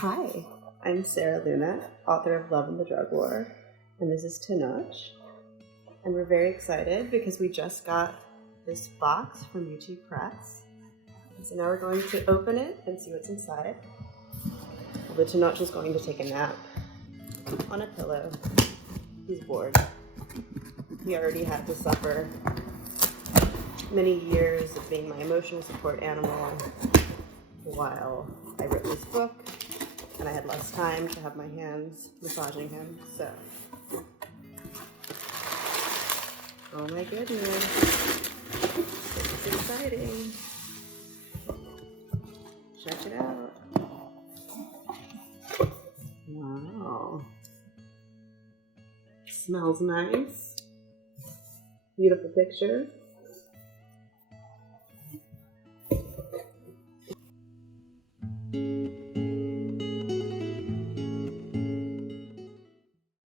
Hi, I'm Sarah Luna, author of Love and the Drug War, and this is Tenoch. And we're very excited because we just got this box from UT Press. So now we're going to open it and see what's inside. Although Tenoch is going to take a nap on a pillow. He's bored. He already had to suffer many years of being my emotional support animal while I wrote this book, and I had less time to have my hands massaging him, so. Oh my goodness. It's exciting. Check it out. Wow. Smells nice. Beautiful picture.